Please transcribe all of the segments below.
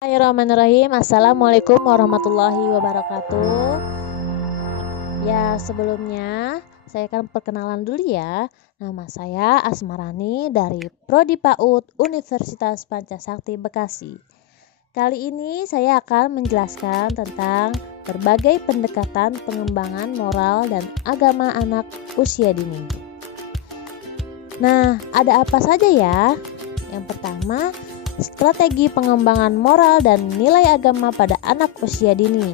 Bismillahirrahmanirrahim. Assalamualaikum warahmatullahi wabarakatuh. Ya, sebelumnya saya akan perkenalan dulu ya. Nama saya Asmarani dari Prodi PAUD Universitas Pancasakti Bekasi. Kali ini saya akan menjelaskan tentang berbagai pendekatan pengembangan moral dan agama anak usia dini. Nah, ada apa saja ya? Yang pertama, strategi pengembangan moral dan nilai agama pada anak usia dini.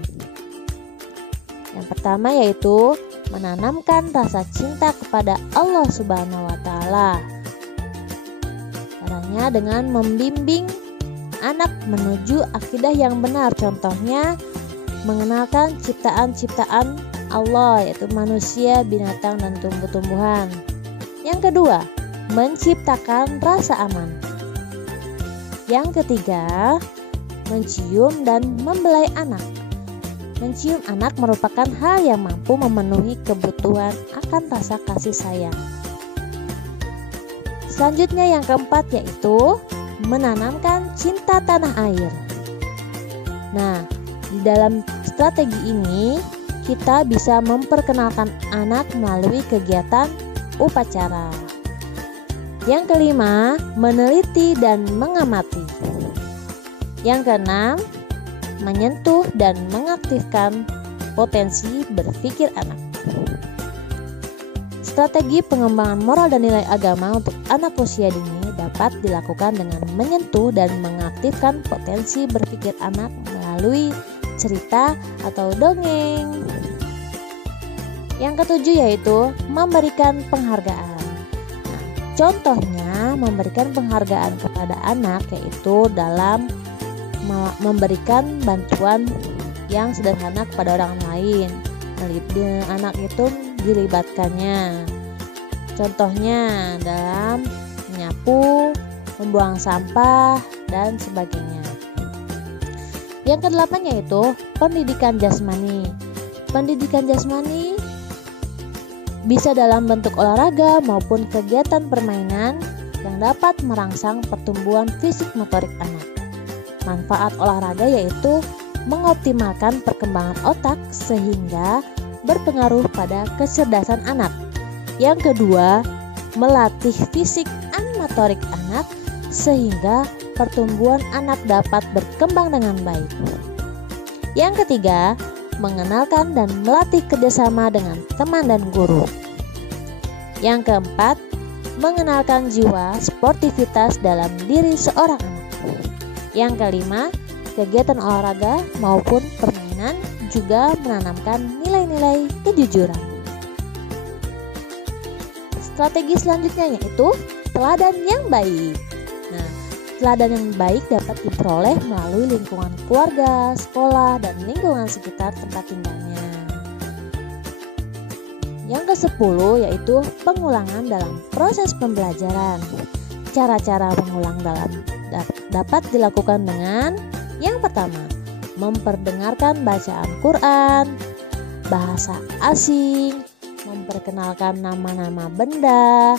Yang pertama yaitu menanamkan rasa cinta kepada Allah Subhanahu wa taala. Caranya dengan membimbing anak menuju akidah yang benar. Contohnya mengenalkan ciptaan-ciptaan Allah, yaitu manusia, binatang, dan tumbuh-tumbuhan. Yang kedua, menciptakan rasa aman. Yang ketiga, mencium dan membelai anak. Mencium anak merupakan hal yang mampu memenuhi kebutuhan akan rasa kasih sayang. Selanjutnya yang keempat yaitu menanamkan cinta tanah air. Nah, di dalam strategi ini kita bisa memperkenalkan anak melalui kegiatan upacara. Yang kelima, meneliti dan mengamati. Yang keenam, menyentuh dan mengaktifkan potensi berpikir anak. Strategi pengembangan moral dan nilai agama untuk anak usia dini dapat dilakukan dengan menyentuh dan mengaktifkan potensi berpikir anak melalui cerita atau dongeng. Yang ketujuh yaitu memberikan penghargaan. Contohnya memberikan penghargaan kepada anak yaitu dalam memberikan bantuan yang sederhana kepada orang lain. Anak itu dilibatkannya. Contohnya dalam menyapu, membuang sampah, dan sebagainya. Yang kedelapan yaitu pendidikan jasmani. Pendidikan jasmani bisa dalam bentuk olahraga maupun kegiatan permainan yang dapat merangsang pertumbuhan fisik motorik anak. Manfaat olahraga yaitu mengoptimalkan perkembangan otak sehingga berpengaruh pada kecerdasan anak. Yang kedua, melatih fisik dan motorik anak sehingga pertumbuhan anak dapat berkembang dengan baik. Yang ketiga, mengenalkan dan melatih kerjasama dengan teman dan guru. Yang keempat, mengenalkan jiwa sportivitas dalam diri seorang anak. Yang kelima, kegiatan olahraga maupun permainan juga menanamkan nilai-nilai kejujuran. Strategi selanjutnya yaitu teladan yang baik. Nah, teladan yang baik dapat diperoleh melalui lingkungan keluarga, sekolah, dan lingkungan sekitar tempat tinggalnya. Yang ke-10 yaitu pengulangan dalam proses pembelajaran. Cara-cara mengulang dapat dilakukan dengan yang pertama, memperdengarkan bacaan Quran, bahasa asing, memperkenalkan nama-nama benda,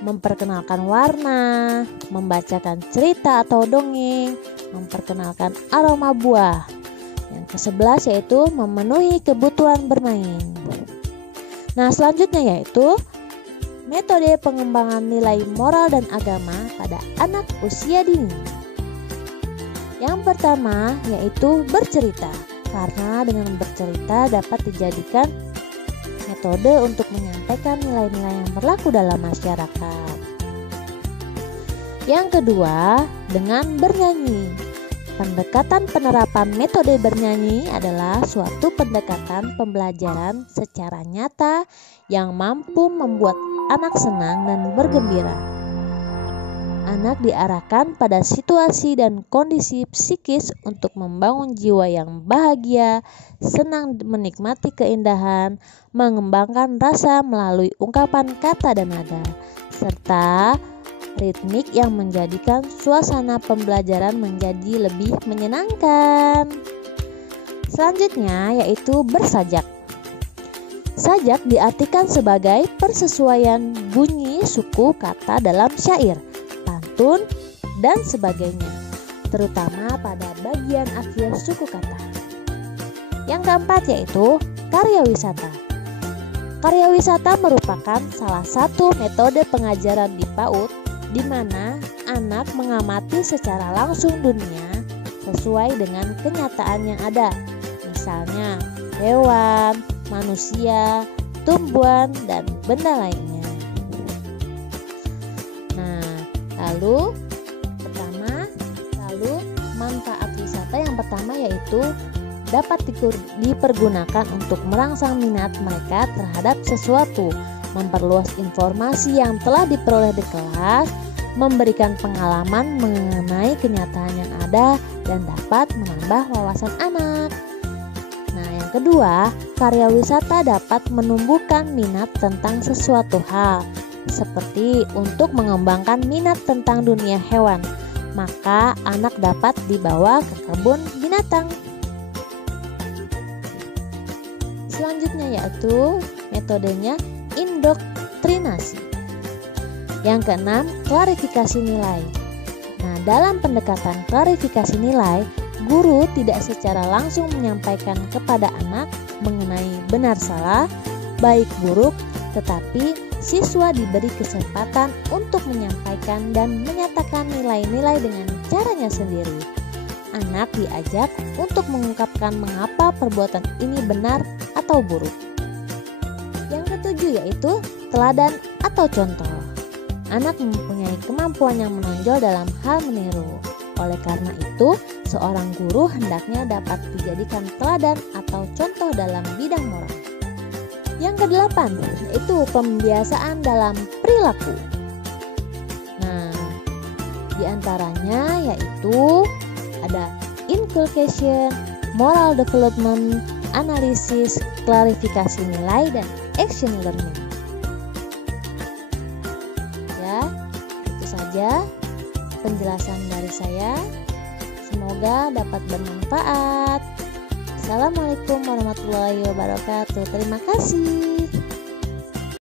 memperkenalkan warna, membacakan cerita atau dongeng, memperkenalkan aroma buah. Yang ke-11 yaitu memenuhi kebutuhan bermain. Nah, selanjutnya yaitu metode pengembangan nilai moral dan agama pada anak usia dini. Yang pertama yaitu bercerita, karena dengan bercerita dapat dijadikan metode untuk menyampaikan nilai-nilai yang berlaku dalam masyarakat. Yang kedua, dengan bernyanyi. Pendekatan penerapan metode bernyanyi adalah suatu pendekatan pembelajaran secara nyata yang mampu membuat anak senang dan bergembira. Anak diarahkan pada situasi dan kondisi psikis untuk membangun jiwa yang bahagia, senang menikmati keindahan, mengembangkan rasa melalui ungkapan kata dan nada, serta ritmik yang menjadikan suasana pembelajaran menjadi lebih menyenangkan. Selanjutnya yaitu bersajak. Sajak diartikan sebagai persesuaian bunyi suku kata dalam syair, pantun, dan sebagainya. terutama pada bagian akhir suku kata. Yang keempat yaitu karya wisata. Karya wisata merupakan salah satu metode pengajaran di PAUD di mana anak mengamati secara langsung dunia sesuai dengan kenyataan yang ada. Misalnya hewan, manusia, tumbuhan, dan benda lainnya. Nah, lalu manfaat wisata yang pertama yaitu dapat dipergunakan untuk merangsang minat mereka terhadap sesuatu, memperluas informasi yang telah diperoleh di kelas, memberikan pengalaman mengenai kenyataan yang ada, dan dapat menambah wawasan anak. Nah, yang kedua, karya wisata dapat menumbuhkan minat tentang sesuatu hal, seperti untuk mengembangkan minat tentang dunia hewan, maka anak dapat dibawa ke kebun binatang. Selanjutnya yaitu metodenya indoktrinasi. Yang keenam, klarifikasi nilai. Nah, dalam pendekatan klarifikasi nilai, guru tidak secara langsung menyampaikan kepada anak mengenai benar salah, baik buruk, tetapi siswa diberi kesempatan untuk menyampaikan dan menyatakan nilai-nilai dengan caranya sendiri. Anak diajak untuk mengungkapkan mengapa perbuatan ini benar atau buruk. Yang ketujuh yaitu teladan atau contoh. Anak mempunyai kemampuan yang menonjol dalam hal meniru. Oleh karena itu, seorang guru hendaknya dapat dijadikan teladan atau contoh dalam bidang moral. Yang kedelapan yaitu pembiasaan dalam perilaku. Nah, diantaranya yaitu ada inculcation, moral development, analisis, klarifikasi nilai, dan action learning. Ya, itu saja penjelasan dari saya. Semoga dapat bermanfaat. Assalamualaikum warahmatullahi wabarakatuh. Terima kasih.